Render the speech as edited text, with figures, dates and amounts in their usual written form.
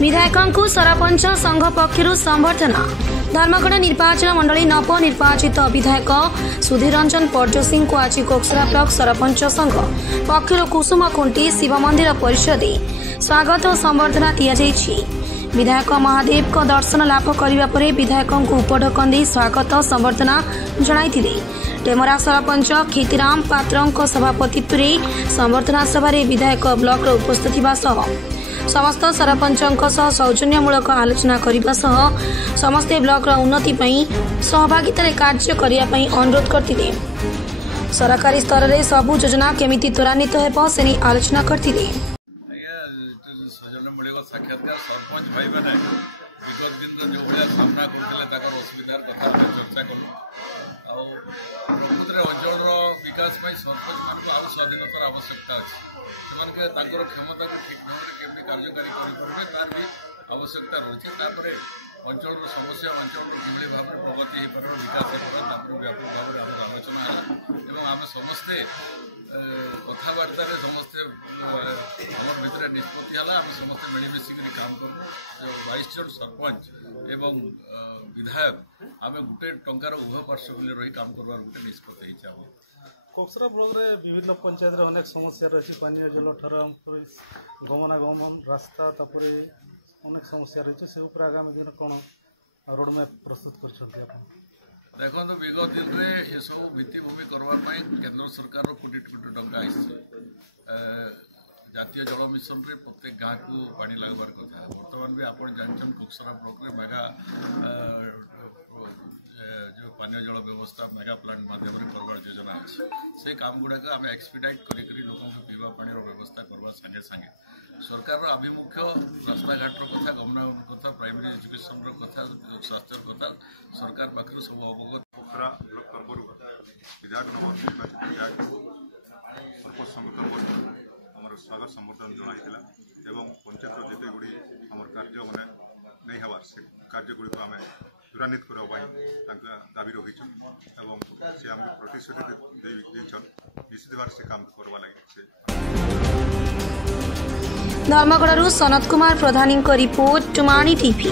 विधायकों सरपंच संघ पक्षर संबर्धना। धर्मगढ़ निर्वाचन मंडली नवनिर्वाचित विधायक सुधीर रंजन परजोशी को आज कोकसरा ब्लॉक सरपंच संघ पक्षर कुसुम खुंटी शिव मंदिर परिसर दे स्वागत और संबर्धना दि विधायक महादेव को दर्शन लाभ करने पर विधायकों को उपढकन दे स्वागत और संबर्धना जणाइथिले। टेमरा सरपंच खीतिराम पात्र सभापतित्व में संबर्धना सभा विधायक ब्लॉक उपस्थित थिबा सह समस्त सरपंचों सौजन्यमूलक आलोचना करने सह समस्ते ब्लॉक उन्नति सहभागिता कार्य करने अनुरोध करते। सरकारी स्तर में सबू योजना केमिति त्वरान्वित हो से आलोचना करते। साक्षात्कार सरपंच भाई मैंने विगत दिन जो भाया सामना करते असुविधार कथा चर्चा कलु प्रकृत अंचल विकास सरपंच मान को आउ स्वाधीनतार आवश्यकता अच्छे से क्षमता को ठीक भाव में कार्यकारी करेंगे तार भी आवश्यकता रही है। अंचल समस्या अंचल कि भाव में प्रगति हो पार विकास हो व्यापक भाव में आम आलोचना है आम समस्ते कथबार्ता समस्ते आम भितर निष्पत्ति है आम समस्ते मिलमिशिक काम कर 22 जन सरपंच एवं विधायक आम गोटे टंकार उभय पार्श्व रही काम करवार गोटे निष्पत्ति होती। कोकसरा ब्लॉक रे विभिन्न पंचायत रे अनेक समस्या रही पानी जल ठार गमनागमन रास्ता तापर अनेक समस्या रही से आगामी दिन कौन रोडमैप प्रस्तुत कर देखो विगत दिन में ये सब भित्तिभूमि करवाई केंद्र सरकार कोटी कोटी टंका जातीय जल मिशन रे प्रत्येक गाँव को पानी लगवार कथा बर्तमान भी आप जानते कोकसरा ब्लॉक में मेगा जो पानी जल व्यवस्था मेगा प्लांट माध्यम करवार योजना अच्छी से काम गुड़ाक आम एक्सपीडाइट करी लोक पीवा पानी व्यवस्था करवा संगे संगे सरकार आभिमुख्य रास्ताघाट कथा गमनागमन कथा प्राइमरी एजुकेशन कथा स्वास्थ्य कथा सरकार पाखे सब अवगत। कोकसरा ब्लॉक तरफ विधायक नवनिर्वाचित विधायक सरपंच संघ तरफ आम स्वागत संबर्धन जन पंचायत जिते गुड़ी आम कार्य मैंने नहीं हबार से कार्य गुड़ी आम त्वरान्वित करने दाबी रही से आम प्रतिश्रुति निश्चित भाव से काम करवा लगे। धर्मगढ़ सनत कुमार प्रधानी रिपोर्ट टुमाणी टीवी।